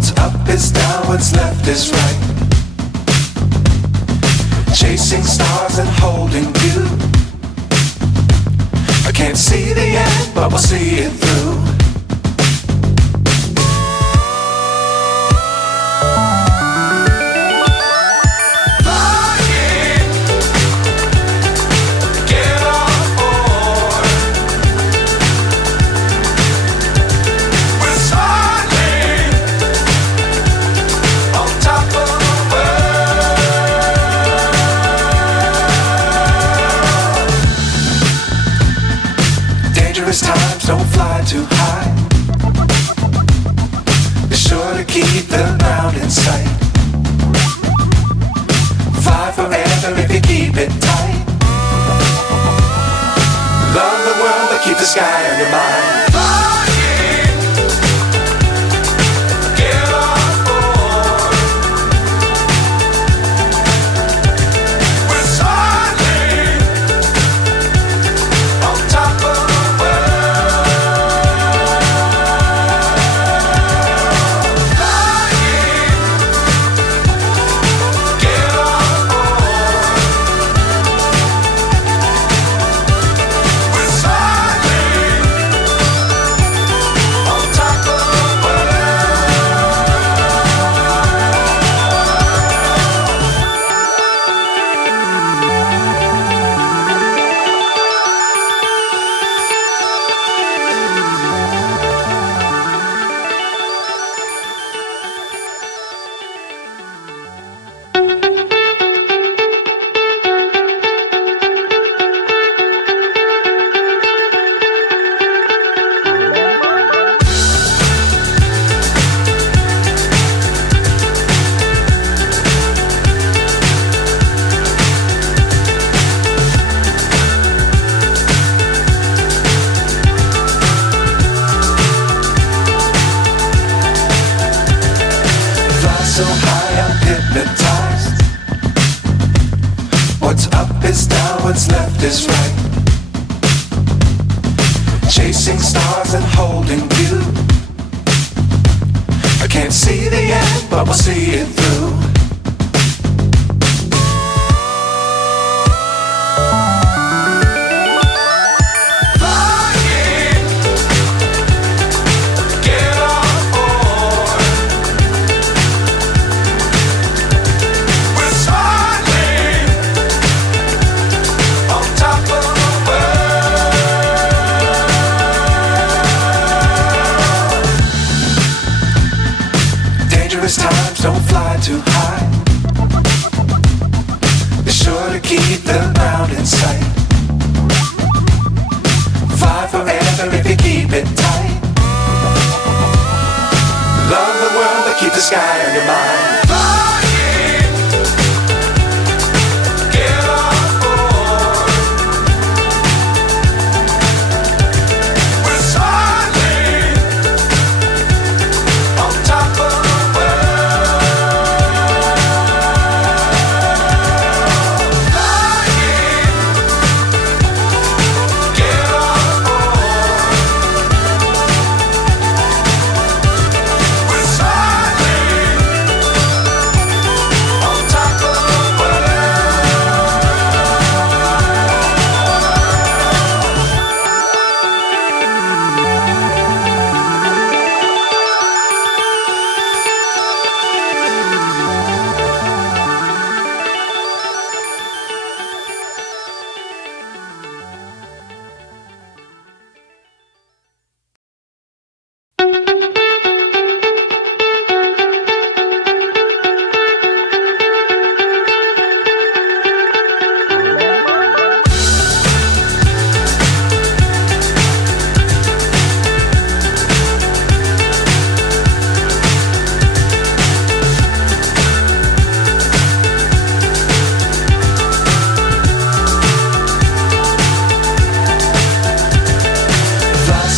What's up is down, what's left is right. Chasing stars and holding you. I can't see the end, but we'll see it through. Times don't fly too high. Be sure to keep the ground in sight. Fly forever if you keep it tight. Love the world but keep the sky on your mind. So high I'm hypnotized. What's up is down, what's left is right. Chasing stars and holding you. I can't see the end, but we'll see it through. Times don't fly too high. Be sure to keep the ground in sight. Fly forever if you keep it tight. Love the world but keep the sky on your mind.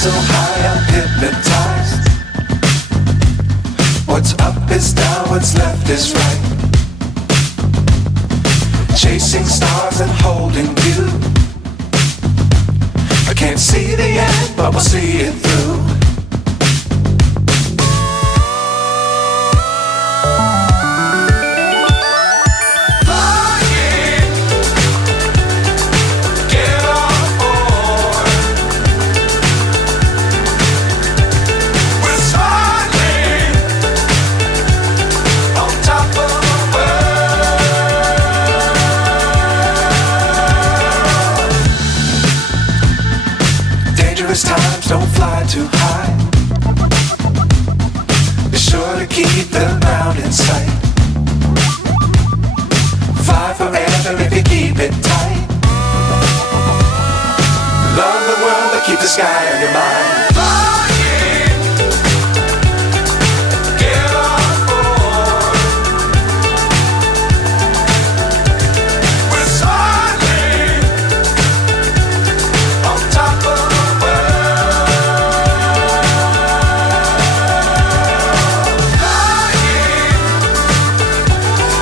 So high I'm hypnotized. What's up is down, what's left is right. Chasing stars and holding you. I can't see the end, but we'll see it through. the ground in sight. Fly forever if you keep it tight. Love the world but keep the sky on your mind.